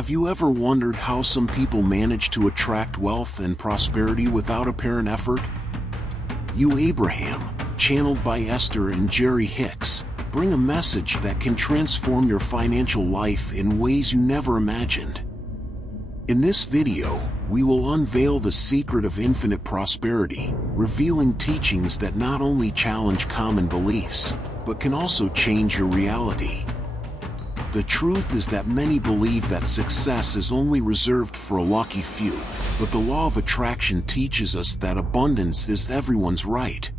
Have you ever wondered how some people manage to attract wealth and prosperity without apparent effort? You Abraham, channeled by Esther and Jerry Hicks, bring a message that can transform your financial life in ways you never imagined. In this video, we will unveil the secret of infinite prosperity, revealing teachings that not only challenge common beliefs, but can also change your reality. The truth is that many believe that success is only reserved for a lucky few, but the law of attraction teaches us that abundance is everyone's right.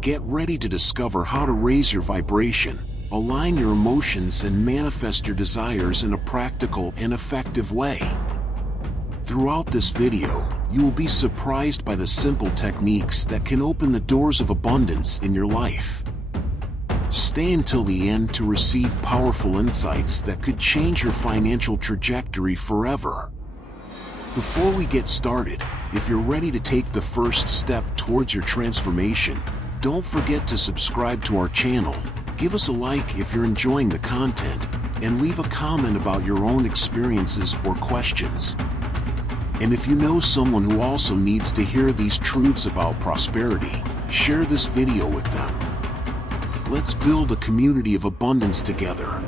Get ready to discover how to raise your vibration, align your emotions, and manifest your desires in a practical and effective way. Throughout this video, you will be surprised by the simple techniques that can open the doors of abundance in your life. Stay until the end to receive powerful insights that could change your financial trajectory forever. Before we get started, if you're ready to take the first step towards your transformation, don't forget to subscribe to our channel, give us a like if you're enjoying the content, and leave a comment about your own experiences or questions. And if you know someone who also needs to hear these truths about prosperity, share this video with them. Let's build a community of abundance together.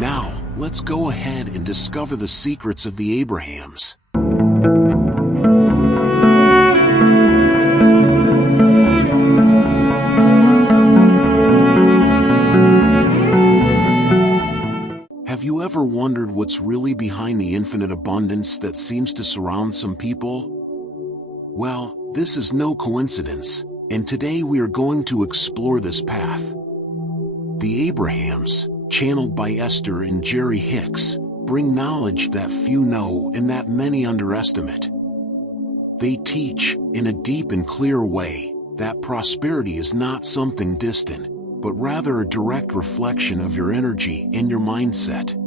Now, let's go ahead and discover the secrets of the Abrahams. Have you ever wondered what's really behind the infinite abundance that seems to surround some people? Well, this is no coincidence. And today we are going to explore this path. The Abrahams, channeled by Esther and Jerry Hicks, bring knowledge that few know and that many underestimate. They teach, in a deep and clear way, that prosperity is not something distant, but rather a direct reflection of your energy and your mindset.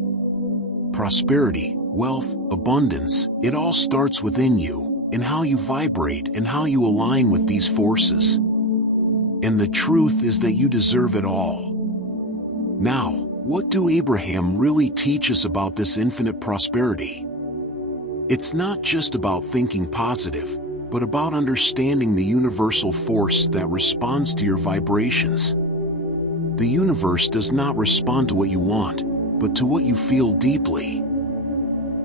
Prosperity, wealth, abundance, it all starts within you, in how you vibrate and how you align with these forces. And the truth is that you deserve it all. Now, what do Abraham really teach us about this infinite prosperity? It's not just about thinking positive, but about understanding the universal force that responds to your vibrations. The universe does not respond to what you want, but to what you feel deeply.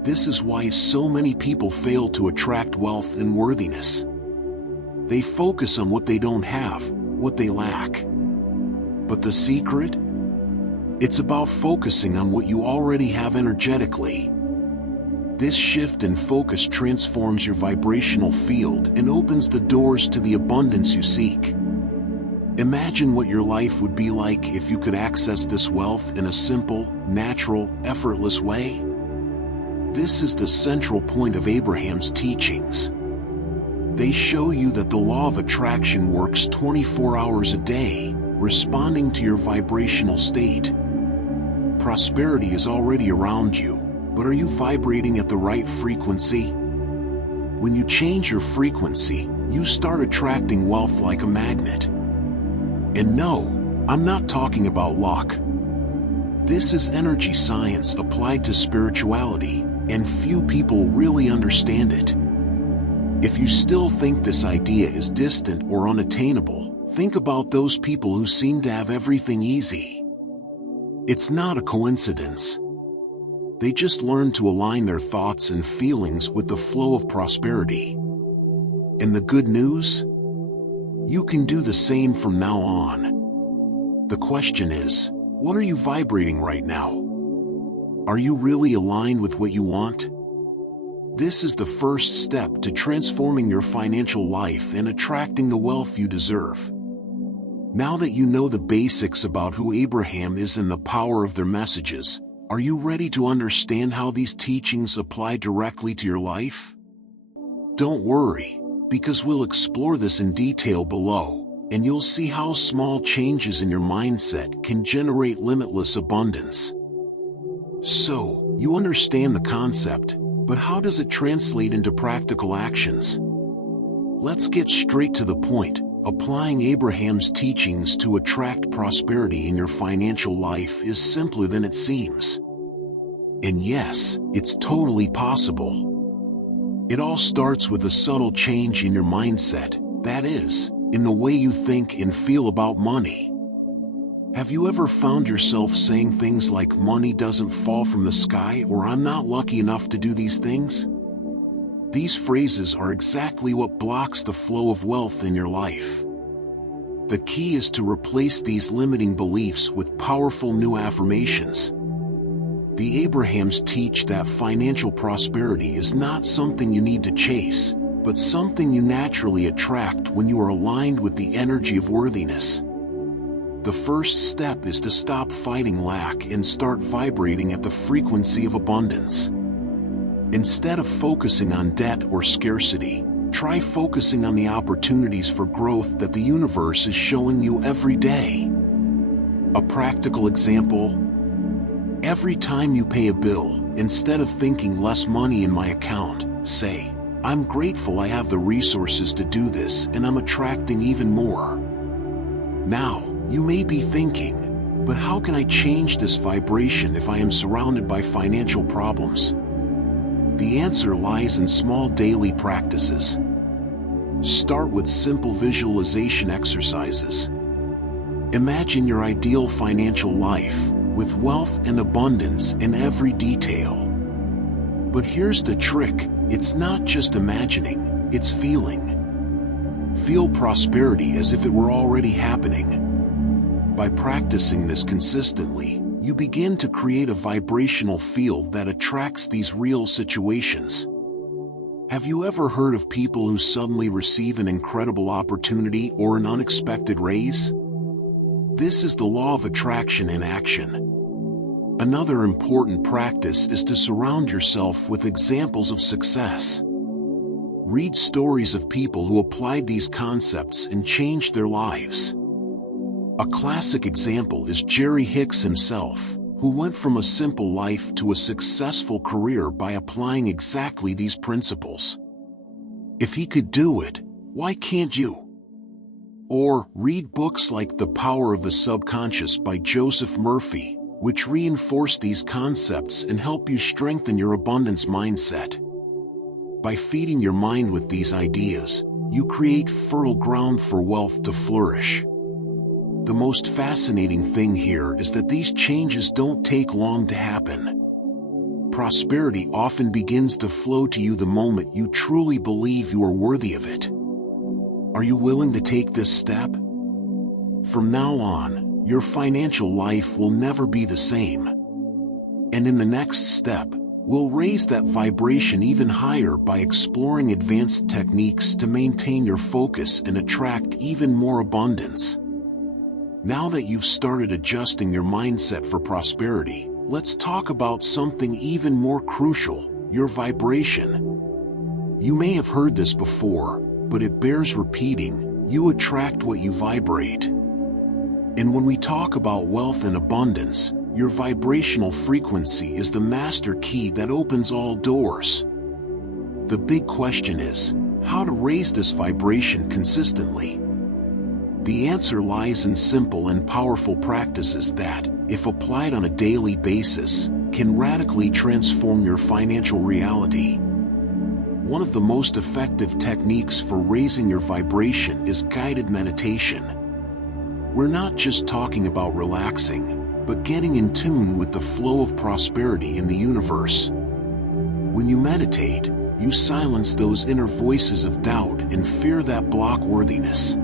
This is why so many people fail to attract wealth and worthiness. They focus on what they don't have, what they lack. But the secret? It's about focusing on what you already have energetically. This shift in focus transforms your vibrational field and opens the doors to the abundance you seek. Imagine what your life would be like if you could access this wealth in a simple, natural, effortless way. This is the central point of Abraham's teachings. They show you that the law of attraction works 24 hours a day, responding to your vibrational state. Prosperity is already around you, but are you vibrating at the right frequency? When you change your frequency, you start attracting wealth like a magnet. And no, I'm not talking about luck. This is energy science applied to spirituality, and few people really understand it. If you still think this idea is distant or unattainable, think about those people who seem to have everything easy. It's not a coincidence. They just learned to align their thoughts and feelings with the flow of prosperity. And the good news? You can do the same from now on. The question is, what are you vibrating right now? Are you really aligned with what you want? This is the first step to transforming your financial life and attracting the wealth you deserve. Now that you know the basics about who Abraham is and the power of their messages, are you ready to understand how these teachings apply directly to your life? Don't worry, because we'll explore this in detail below, and you'll see how small changes in your mindset can generate limitless abundance. So, you understand the concept, but how does it translate into practical actions? Let's get straight to the point. Applying Abraham's teachings to attract prosperity in your financial life is simpler than it seems. And yes, it's totally possible. It all starts with a subtle change in your mindset, that is, in the way you think and feel about money. Have you ever found yourself saying things like money doesn't fall from the sky or I'm not lucky enough to do these things? These phrases are exactly what blocks the flow of wealth in your life. The key is to replace these limiting beliefs with powerful new affirmations. The Abrahams teach that financial prosperity is not something you need to chase, but something you naturally attract when you are aligned with the energy of worthiness. The first step is to stop fighting lack and start vibrating at the frequency of abundance. Instead of focusing on debt or scarcity, try focusing on the opportunities for growth that the universe is showing you every day. A practical example: every time you pay a bill, instead of thinking less money in my account, say, I'm grateful I have the resources to do this and I'm attracting even more. Now, you may be thinking, but how can I change this vibration if I am surrounded by financial problems? The answer lies in small daily practices. Start with simple visualization exercises. Imagine your ideal financial life, with wealth and abundance in every detail. But here's the trick, it's not just imagining, it's feeling. Feel prosperity as if it were already happening. By practicing this consistently, you begin to create a vibrational field that attracts these real situations. Have you ever heard of people who suddenly receive an incredible opportunity or an unexpected raise? This is the law of attraction in action. Another important practice is to surround yourself with examples of success. Read stories of people who applied these concepts and changed their lives. A classic example is Jerry Hicks himself, who went from a simple life to a successful career by applying exactly these principles. If he could do it, why can't you? Or read books like The Power of the Subconscious by Joseph Murphy, which reinforce these concepts and help you strengthen your abundance mindset. By feeding your mind with these ideas, you create fertile ground for wealth to flourish. The most fascinating thing here is that these changes don't take long to happen. Prosperity often begins to flow to you the moment you truly believe you are worthy of it. Are you willing to take this step? From now on, your financial life will never be the same. And in the next step, we'll raise that vibration even higher by exploring advanced techniques to maintain your focus and attract even more abundance. Now that you've started adjusting your mindset for prosperity, let's talk about something even more crucial, your vibration. You may have heard this before, but it bears repeating: you attract what you vibrate. And when we talk about wealth and abundance, your vibrational frequency is the master key that opens all doors. The big question is, how to raise this vibration consistently? The answer lies in simple and powerful practices that, if applied on a daily basis, can radically transform your financial reality. One of the most effective techniques for raising your vibration is guided meditation. We're not just talking about relaxing, but getting in tune with the flow of prosperity in the universe. When you meditate, you silence those inner voices of doubt and fear that block worthiness.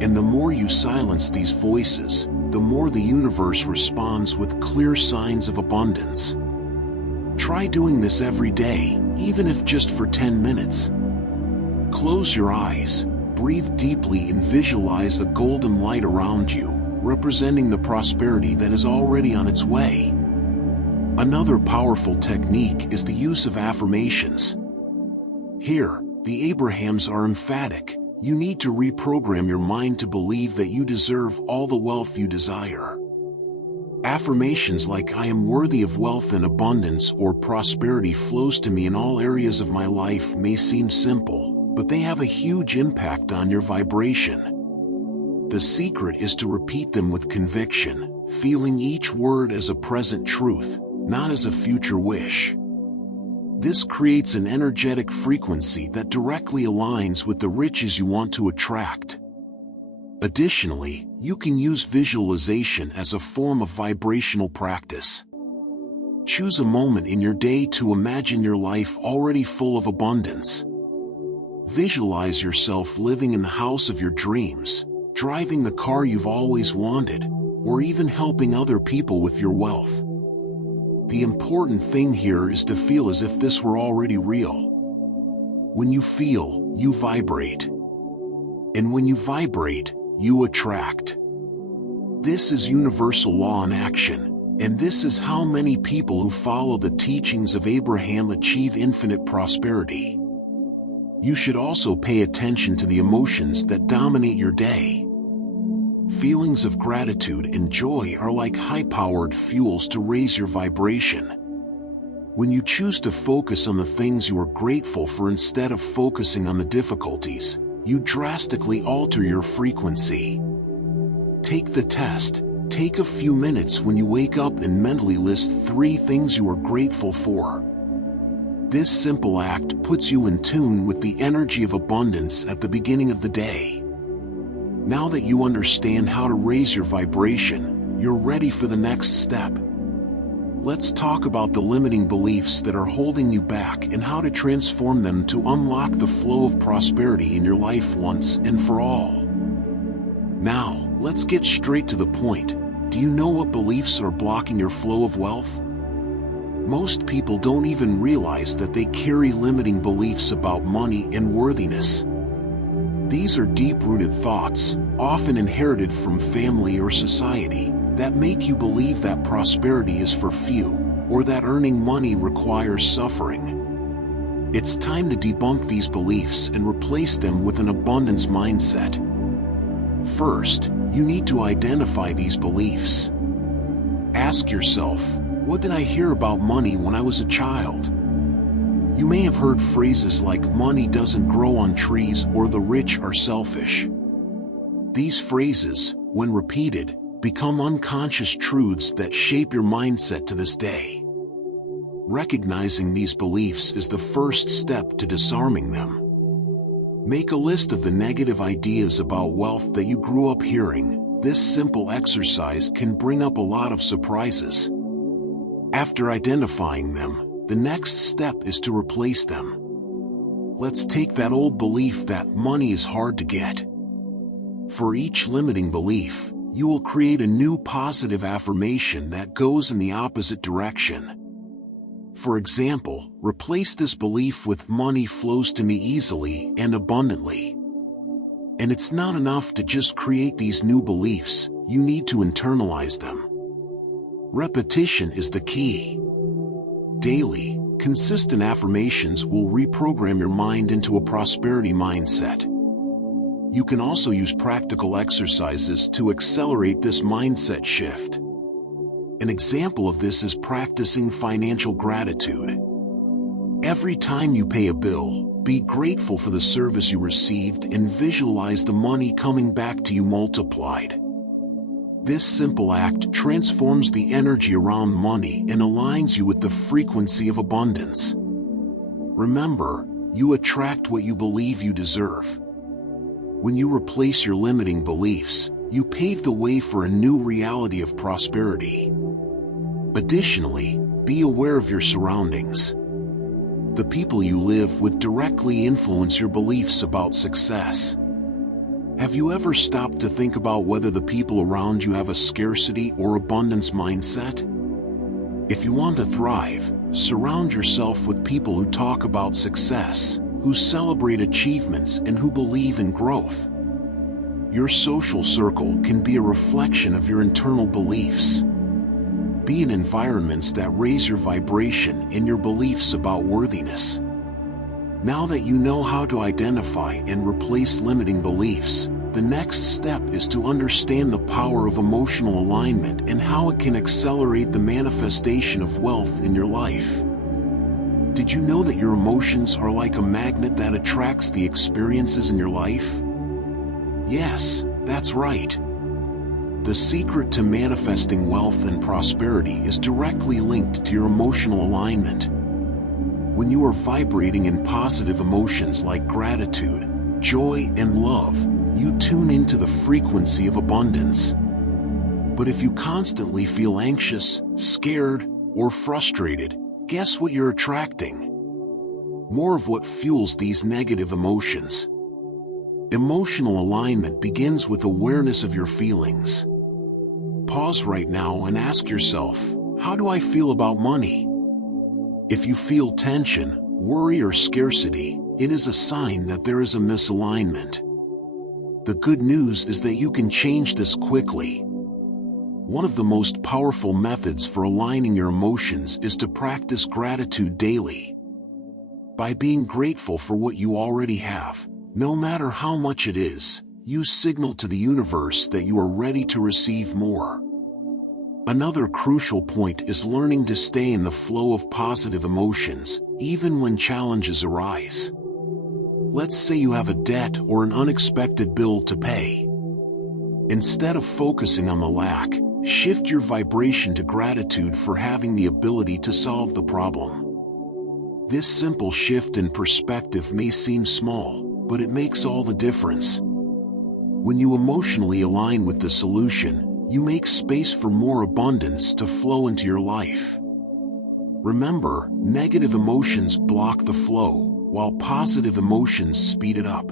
And the more you silence these voices, the more the universe responds with clear signs of abundance. Try doing this every day, even if just for 10 minutes. Close your eyes, breathe deeply and visualize a golden light around you, representing the prosperity that is already on its way. Another powerful technique is the use of affirmations. Here, the Abrahams are emphatic. You need to reprogram your mind to believe that you deserve all the wealth you desire. Affirmations like "I am worthy of wealth and abundance" or "prosperity flows to me in all areas of my life" may seem simple, but they have a huge impact on your vibration. The secret is to repeat them with conviction, feeling each word as a present truth, not as a future wish. This creates an energetic frequency that directly aligns with the riches you want to attract. Additionally, you can use visualization as a form of vibrational practice. Choose a moment in your day to imagine your life already full of abundance. Visualize yourself living in the house of your dreams, driving the car you've always wanted, or even helping other people with your wealth. The important thing here is to feel as if this were already real. When you feel, you vibrate. And when you vibrate, you attract. This is universal law in action, and this is how many people who follow the teachings of Abraham achieve infinite prosperity. You should also pay attention to the emotions that dominate your day. Feelings of gratitude and joy are like high-powered fuels to raise your vibration. When you choose to focus on the things you are grateful for instead of focusing on the difficulties, you drastically alter your frequency. Take the test. Take a few minutes when you wake up and mentally list 3 things you are grateful for. This simple act puts you in tune with the energy of abundance at the beginning of the day. Now that you understand how to raise your vibration, you're ready for the next step. Let's talk about the limiting beliefs that are holding you back and how to transform them to unlock the flow of prosperity in your life once and for all. Now, let's get straight to the point. Do you know what beliefs are blocking your flow of wealth? Most people don't even realize that they carry limiting beliefs about money and worthiness. These are deep-rooted thoughts, often inherited from family or society, that make you believe that prosperity is for few, or that earning money requires suffering. It's time to debunk these beliefs and replace them with an abundance mindset. First, you need to identify these beliefs. Ask yourself, what did I hear about money when I was a child? You may have heard phrases like money doesn't grow on trees or the rich are selfish. These phrases, when repeated, become unconscious truths that shape your mindset to this day. Recognizing these beliefs is the first step to disarming them. Make a list of the negative ideas about wealth that you grew up hearing. This simple exercise can bring up a lot of surprises. After identifying them, the next step is to replace them. Let's take that old belief that money is hard to get. For each limiting belief, you will create a new positive affirmation that goes in the opposite direction. For example, replace this belief with money flows to me easily and abundantly. And it's not enough to just create these new beliefs, you need to internalize them. Repetition is the key. Daily, consistent affirmations will reprogram your mind into a prosperity mindset. You can also use practical exercises to accelerate this mindset shift. An example of this is practicing financial gratitude. Every time you pay a bill, be grateful for the service you received and visualize the money coming back to you multiplied. This simple act transforms the energy around money and aligns you with the frequency of abundance. Remember, you attract what you believe you deserve. When you replace your limiting beliefs, you pave the way for a new reality of prosperity. Additionally, be aware of your surroundings. The people you live with directly influence your beliefs about success. Have you ever stopped to think about whether the people around you have a scarcity or abundance mindset? If you want to thrive, surround yourself with people who talk about success, who celebrate achievements, and who believe in growth. Your social circle can be a reflection of your internal beliefs. Be in environments that raise your vibration and your beliefs about worthiness. Now that you know how to identify and replace limiting beliefs, the next step is to understand the power of emotional alignment and how it can accelerate the manifestation of wealth in your life. Did you know that your emotions are like a magnet that attracts the experiences in your life? Yes, that's right. The secret to manifesting wealth and prosperity is directly linked to your emotional alignment. When you are vibrating in positive emotions like gratitude, joy, and love, you tune into the frequency of abundance. But if you constantly feel anxious, scared, or frustrated, guess what you're attracting? More of what fuels these negative emotions. Emotional alignment begins with awareness of your feelings. Pause right now and ask yourself, how do I feel about money? If you feel tension, worry, or scarcity, it is a sign that there is a misalignment. The good news is that you can change this quickly. One of the most powerful methods for aligning your emotions is to practice gratitude daily. By being grateful for what you already have, no matter how much it is, you signal to the universe that you are ready to receive more. Another crucial point is learning to stay in the flow of positive emotions, even when challenges arise. Let's say you have a debt or an unexpected bill to pay. Instead of focusing on the lack, shift your vibration to gratitude for having the ability to solve the problem. This simple shift in perspective may seem small, but it makes all the difference. When you emotionally align with the solution, you make space for more abundance to flow into your life. Remember, negative emotions block the flow, while positive emotions speed it up.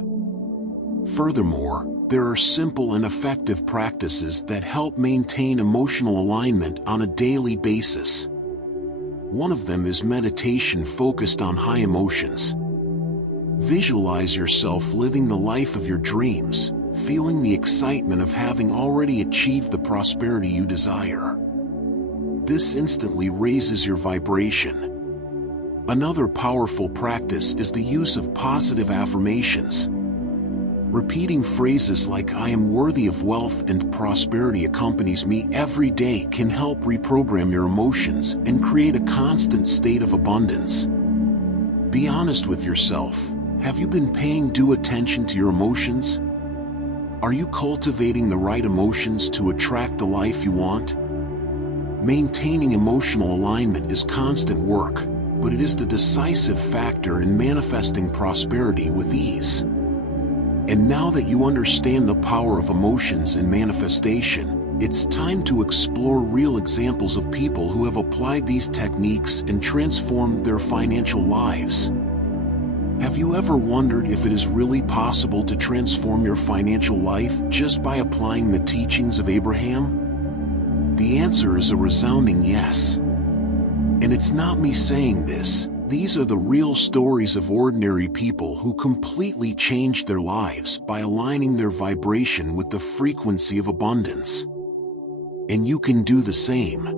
Furthermore, there are simple and effective practices that help maintain emotional alignment on a daily basis. One of them is meditation focused on high emotions. Visualize yourself living the life of your dreams, feeling the excitement of having already achieved the prosperity you desire. This instantly raises your vibration. Another powerful practice is the use of positive affirmations. Repeating phrases like "I am worthy of wealth and prosperity accompanies me every day" can help reprogram your emotions and create a constant state of abundance. Be honest with yourself. Have you been paying due attention to your emotions? Are you cultivating the right emotions to attract the life you want? Maintaining emotional alignment is constant work, but it is the decisive factor in manifesting prosperity with ease. And now that you understand the power of emotions and manifestation, it's time to explore real examples of people who have applied these techniques and transformed their financial lives. Have you ever wondered if it is really possible to transform your financial life just by applying the teachings of Abraham? The answer is a resounding yes. And it's not me saying this, these are the real stories of ordinary people who completely changed their lives by aligning their vibration with the frequency of abundance. And you can do the same.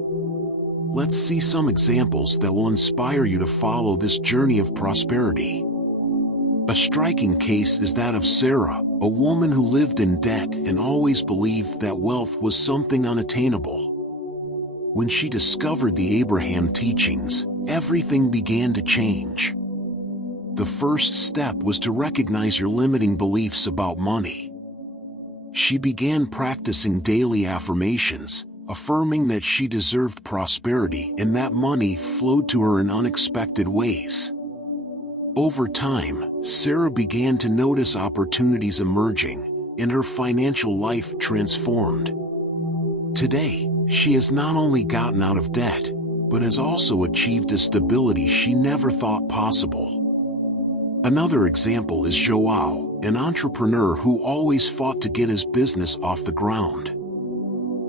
Let's see some examples that will inspire you to follow this journey of prosperity. A striking case is that of Sarah, a woman who lived in debt and always believed that wealth was something unattainable. When she discovered the Abraham teachings, everything began to change. The first step was to recognize your limiting beliefs about money. She began practicing daily affirmations, affirming that she deserved prosperity and that money flowed to her in unexpected ways. Over time, Sarah began to notice opportunities emerging, and her financial life transformed. Today, she has not only gotten out of debt, but has also achieved a stability she never thought possible. Another example is Joao, an entrepreneur who always fought to get his business off the ground.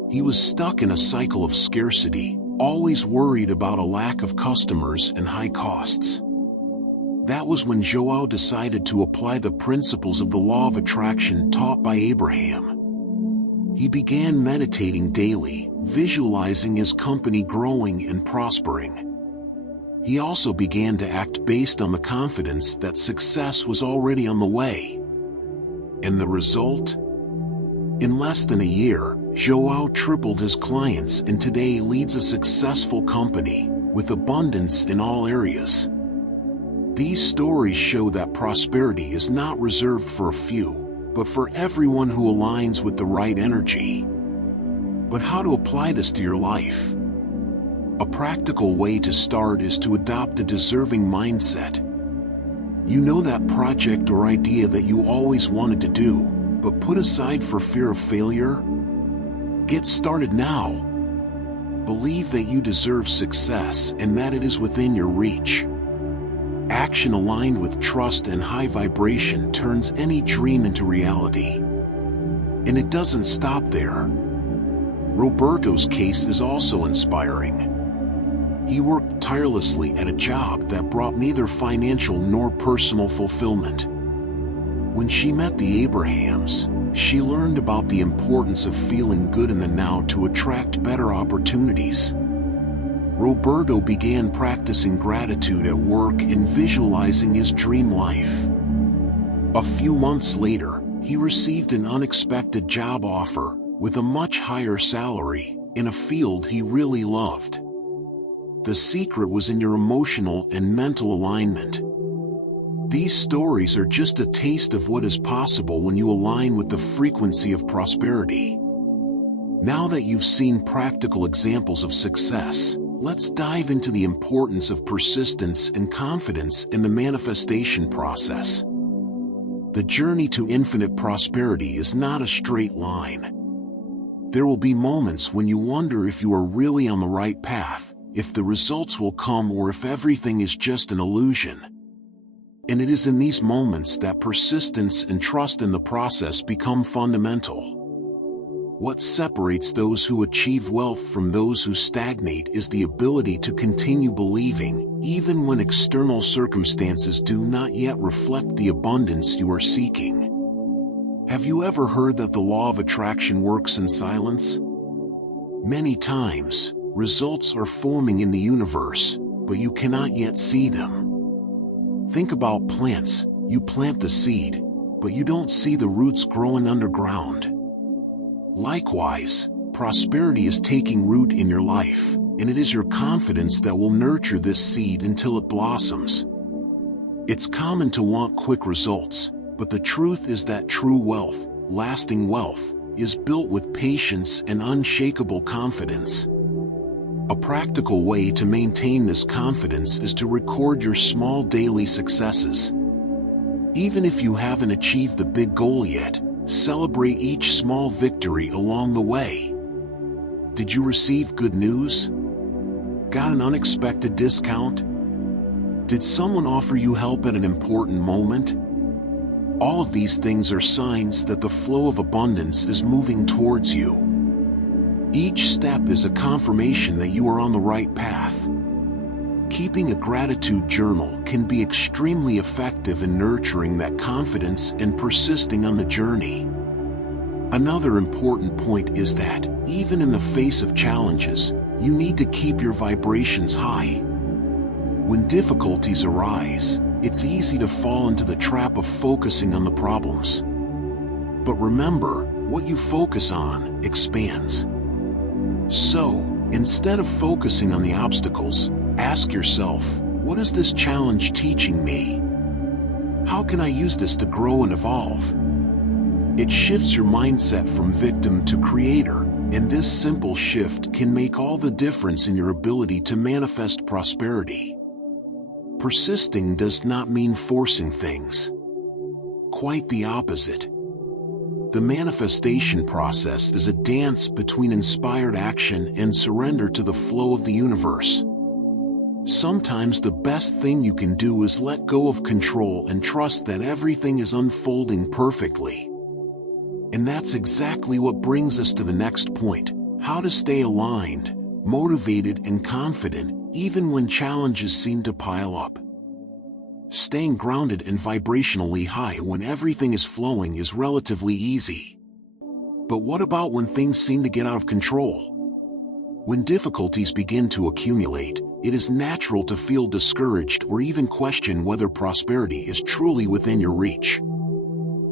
He was stuck in a cycle of scarcity, always worried about a lack of customers and high costs. That was when Joao decided to apply the principles of the law of attraction taught by Abraham. He began meditating daily, visualizing his company growing and prospering. He also began to act based on the confidence that success was already on the way. And the result? In less than a year, Joao tripled his clients and today leads a successful company, with abundance in all areas. These stories show that prosperity is not reserved for a few, but for everyone who aligns with the right energy. But how to apply this to your life? A practical way to start is to adopt a deserving mindset. You know that project or idea that you always wanted to do, but put aside for fear of failure? Get started now. Believe that you deserve success and that it is within your reach. Action aligned with trust and high vibration turns any dream into reality. And it doesn't stop there. Roberto's case is also inspiring. He worked tirelessly at a job that brought neither financial nor personal fulfillment. When she met the Abrahams, she learned about the importance of feeling good in the now to attract better opportunities. Roberto began practicing gratitude at work and visualizing his dream life. A few months later, he received an unexpected job offer, with a much higher salary, in a field he really loved. The secret was in your emotional and mental alignment. These stories are just a taste of what is possible when you align with the frequency of prosperity. Now that you've seen practical examples of success, let's dive into the importance of persistence and confidence in the manifestation process. The journey to infinite prosperity is not a straight line. There will be moments when you wonder if you are really on the right path, if the results will come, or if everything is just an illusion. And it is in these moments that persistence and trust in the process become fundamental. What separates those who achieve wealth from those who stagnate is the ability to continue believing, even when external circumstances do not yet reflect the abundance you are seeking. Have you ever heard that the law of attraction works in silence? Many times, results are forming in the universe, but you cannot yet see them. Think about plants. You plant the seed, but you don't see the roots growing underground. Likewise, prosperity is taking root in your life, and it is your confidence that will nurture this seed until it blossoms. It's common to want quick results, but the truth is that true wealth, lasting wealth, is built with patience and unshakable confidence. A practical way to maintain this confidence is to record your small daily successes. Even if you haven't achieved the big goal yet, celebrate each small victory along the way. Did you receive good news? Got an unexpected discount? Did someone offer you help at an important moment? All of these things are signs that the flow of abundance is moving towards you. Each step is a confirmation that you are on the right path. Keeping a gratitude journal can be extremely effective in nurturing that confidence and persisting on the journey. Another important point is that, even in the face of challenges, you need to keep your vibrations high. When difficulties arise, it's easy to fall into the trap of focusing on the problems. But remember, what you focus on expands. So, instead of focusing on the obstacles, ask yourself, what is this challenge teaching me? How can I use this to grow and evolve? It shifts your mindset from victim to creator, and this simple shift can make all the difference in your ability to manifest prosperity. Persisting does not mean forcing things. Quite the opposite. The manifestation process is a dance between inspired action and surrender to the flow of the universe. Sometimes the best thing you can do is let go of control and trust that everything is unfolding perfectly. And that's exactly what brings us to the next point: how to stay aligned, motivated, and confident, even when challenges seem to pile up. Staying grounded and vibrationally high when everything is flowing is relatively easy. But what about when things seem to get out of control? When difficulties begin to accumulate, it is natural to feel discouraged or even question whether prosperity is truly within your reach.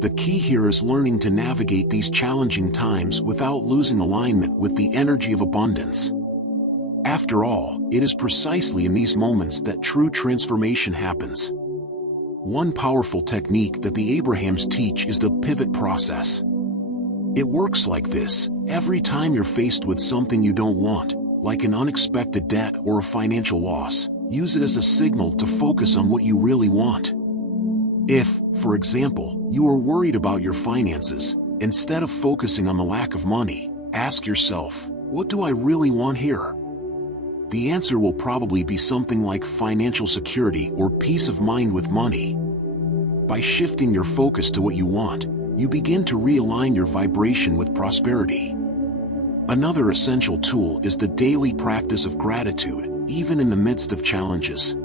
The key here is learning to navigate these challenging times without losing alignment with the energy of abundance. After all, it is precisely in these moments that true transformation happens. One powerful technique that the Abrahams teach is the pivot process. It works like this: every time you're faced with something you don't want, like an unexpected debt or a financial loss, use it as a signal to focus on what you really want. If, for example, you are worried about your finances, instead of focusing on the lack of money, ask yourself, what do I really want here? The answer will probably be something like financial security or peace of mind with money. By shifting your focus to what you want, you begin to realign your vibration with prosperity. Another essential tool is the daily practice of gratitude, even in the midst of challenges.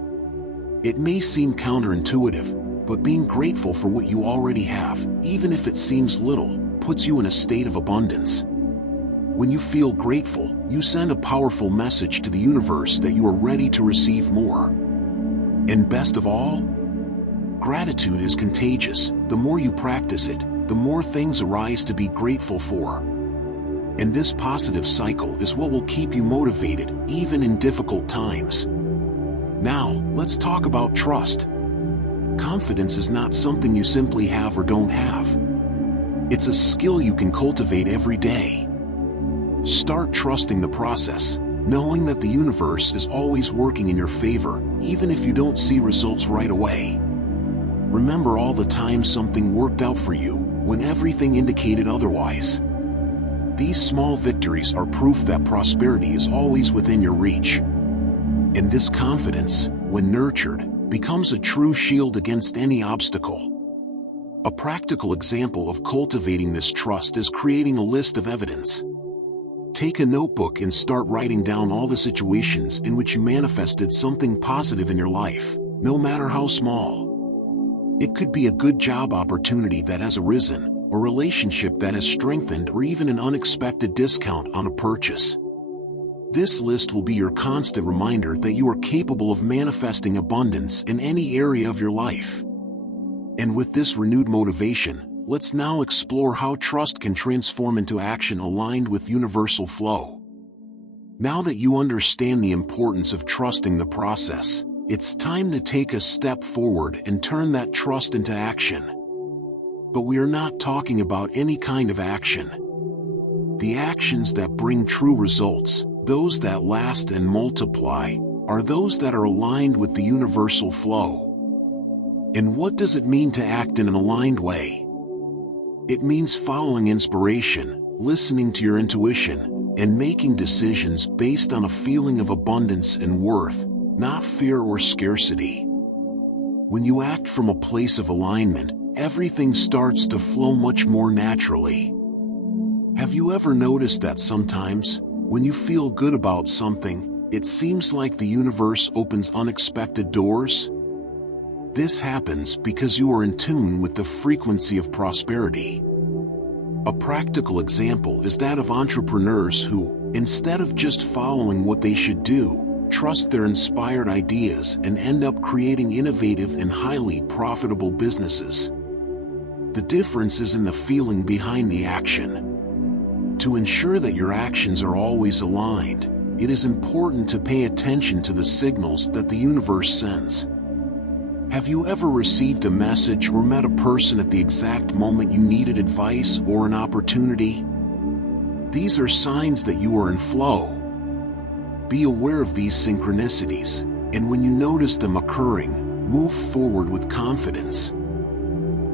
It may seem counterintuitive, but being grateful for what you already have, even if it seems little, puts you in a state of abundance. When you feel grateful, you send a powerful message to the universe that you are ready to receive more. And best of all, gratitude is contagious. The more you practice it, the more things arise to be grateful for. And this positive cycle is what will keep you motivated, even in difficult times. Now, let's talk about trust. Confidence is not something you simply have or don't have. It's a skill you can cultivate every day. Start trusting the process, knowing that the universe is always working in your favor, even if you don't see results right away. Remember all the times something worked out for you, when everything indicated otherwise. These small victories are proof that prosperity is always within your reach. And this confidence, when nurtured, becomes a true shield against any obstacle. A practical example of cultivating this trust is creating a list of evidence. Take a notebook and start writing down all the situations in which you manifested something positive in your life, no matter how small. It could be a good job opportunity that has arisen, a relationship that has strengthened, or even an unexpected discount on a purchase. This list will be your constant reminder that you are capable of manifesting abundance in any area of your life. And with this renewed motivation, let's now explore how trust can transform into action aligned with universal flow. Now that you understand the importance of trusting the process, it's time to take a step forward and turn that trust into action. But we are not talking about any kind of action. The actions that bring true results, those that last and multiply, are those that are aligned with the universal flow. And what does it mean to act in an aligned way? It means following inspiration, listening to your intuition, and making decisions based on a feeling of abundance and worth, not fear or scarcity. When you act from a place of alignment, everything starts to flow much more naturally. Have you ever noticed that sometimes, when you feel good about something, it seems like the universe opens unexpected doors? This happens because you are in tune with the frequency of prosperity. A practical example is that of entrepreneurs who, instead of just following what they should do, trust their inspired ideas and end up creating innovative and highly profitable businesses. The difference is in the feeling behind the action. To ensure that your actions are always aligned, it is important to pay attention to the signals that the universe sends. Have you ever received a message or met a person at the exact moment you needed advice or an opportunity? These are signs that you are in flow. Be aware of these synchronicities, and when you notice them occurring, move forward with confidence.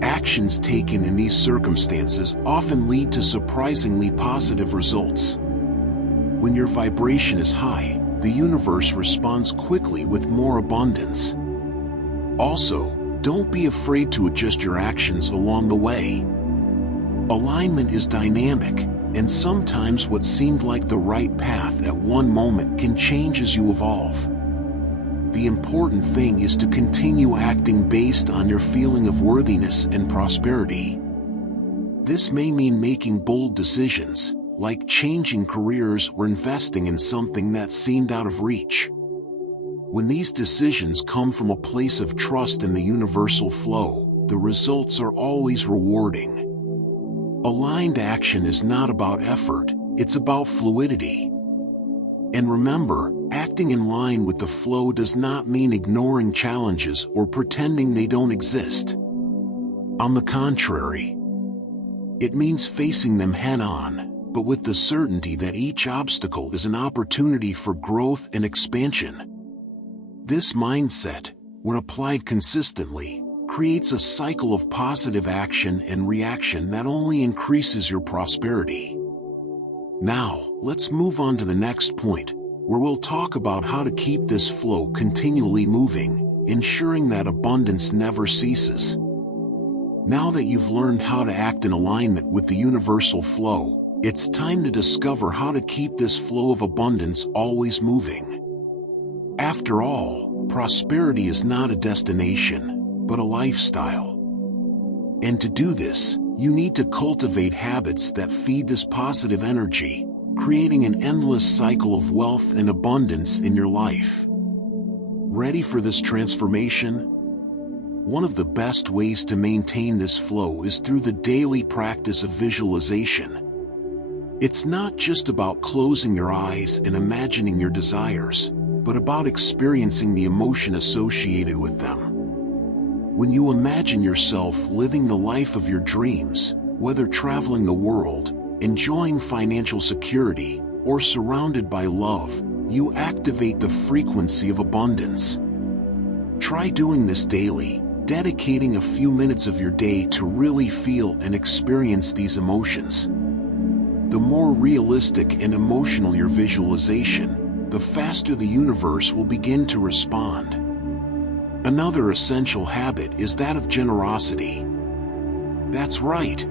Actions taken in these circumstances often lead to surprisingly positive results. When your vibration is high, the universe responds quickly with more abundance. Also, don't be afraid to adjust your actions along the way. Alignment is dynamic, and sometimes what seemed like the right path at one moment can change as you evolve. The important thing is to continue acting based on your feeling of worthiness and prosperity. This may mean making bold decisions, like changing careers or investing in something that seemed out of reach. When these decisions come from a place of trust in the universal flow, the results are always rewarding. Aligned action is not about effort, it's about fluidity. And remember, acting in line with the flow does not mean ignoring challenges or pretending they don't exist. On the contrary, It means facing them head-on, but with the certainty that each obstacle is an opportunity for growth and expansion. This mindset, when applied consistently, creates a cycle of positive action and reaction that only increases your prosperity. Now, let's move on to the next point, where we'll talk about how to keep this flow continually moving, ensuring that abundance never ceases. Now that you've learned how to act in alignment with the universal flow, it's time to discover how to keep this flow of abundance always moving. After all, prosperity is not a destination, but a lifestyle. And to do this, you need to cultivate habits that feed this positive energy, creating an endless cycle of wealth and abundance in your life. Ready for this transformation? One of the best ways to maintain this flow is through the daily practice of visualization. It's not just about closing your eyes and imagining your desires, but about experiencing the emotion associated with them. When you imagine yourself living the life of your dreams, whether traveling the world, enjoying financial security, or surrounded by love, you activate the frequency of abundance. Try doing this daily, dedicating a few minutes of your day to really feel and experience these emotions. The more realistic and emotional your visualization, the faster the universe will begin to respond. Another essential habit is that of generosity. That's right.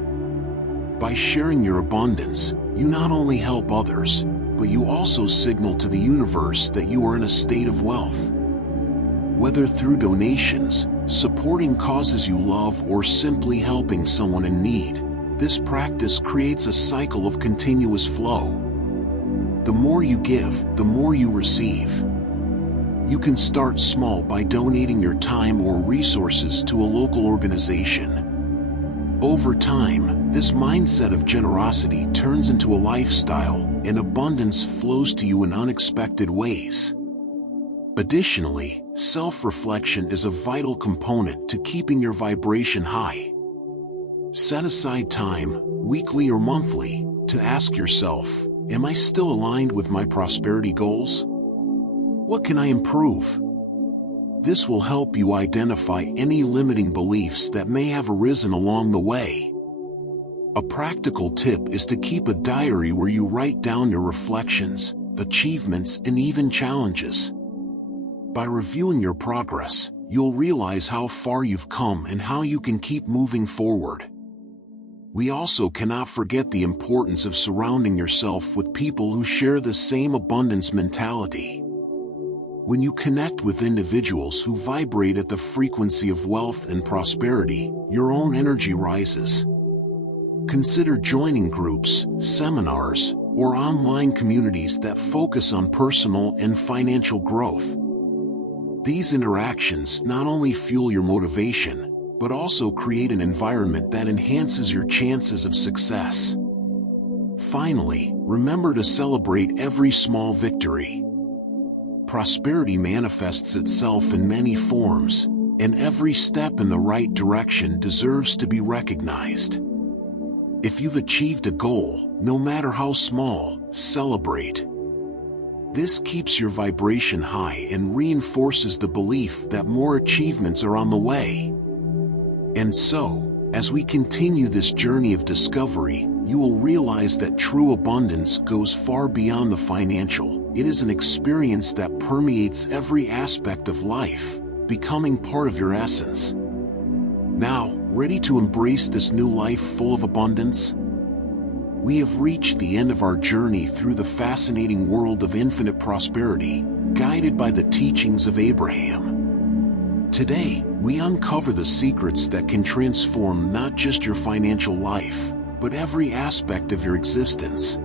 By sharing your abundance, you not only help others, but you also signal to the universe that you are in a state of wealth. Whether through donations, supporting causes you love, or simply helping someone in need, this practice creates a cycle of continuous flow. The more you give, the more you receive. You can start small by donating your time or resources to a local organization. Over time, this mindset of generosity turns into a lifestyle, and abundance flows to you in unexpected ways. Additionally, self-reflection is a vital component to keeping your vibration high. Set aside time, weekly or monthly, to ask yourself, am I still aligned with my prosperity goals? What can I improve? This will help you identify any limiting beliefs that may have arisen along the way. A practical tip is to keep a diary where you write down your reflections, achievements, and even challenges. By reviewing your progress, you'll realize how far you've come and how you can keep moving forward. We also cannot forget the importance of surrounding yourself with people who share the same abundance mentality. When you connect with individuals who vibrate at the frequency of wealth and prosperity, your own energy rises. Consider joining groups, seminars, or online communities that focus on personal and financial growth. These interactions not only fuel your motivation, but also create an environment that enhances your chances of success. Finally, remember to celebrate every small victory. Prosperity manifests itself in many forms, and every step in the right direction deserves to be recognized. If you've achieved a goal, no matter how small, celebrate. This keeps your vibration high and reinforces the belief that more achievements are on the way. And so, as we continue this journey of discovery, you will realize that true abundance goes far beyond the financial. It is an experience that permeates every aspect of life, becoming part of your essence. Now, ready to embrace this new life full of abundance? We have reached the end of our journey through the fascinating world of infinite prosperity, guided by the teachings of Abraham. Today, we uncover the secrets that can transform not just your financial life, but every aspect of your existence.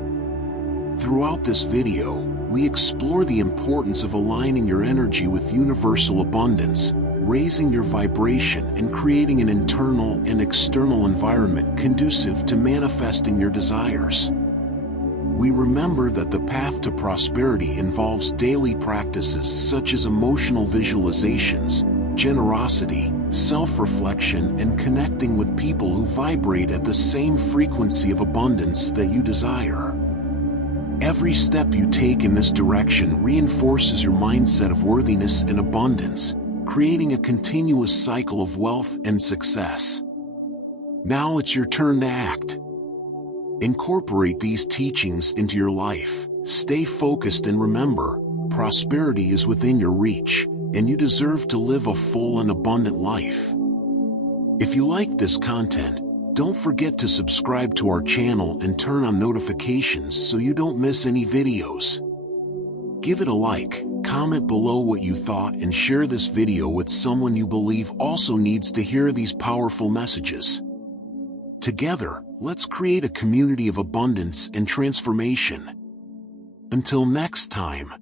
Throughout this video, we explore the importance of aligning your energy with universal abundance, raising your vibration, and creating an internal and external environment conducive to manifesting your desires. We remember that the path to prosperity involves daily practices such as emotional visualizations, generosity, self-reflection, and connecting with people who vibrate at the same frequency of abundance that you desire. Every step you take in this direction reinforces your mindset of worthiness and abundance, creating a continuous cycle of wealth and success. Now it's your turn to act. Incorporate these teachings into your life, stay focused, and remember, prosperity is within your reach, and you deserve to live a full and abundant life. If you like this content, don't forget to subscribe to our channel and turn on notifications so you don't miss any videos. Give it a like, comment below what you thought, and share this video with someone you believe also needs to hear these powerful messages. Together, let's create a community of abundance and transformation. Until next time.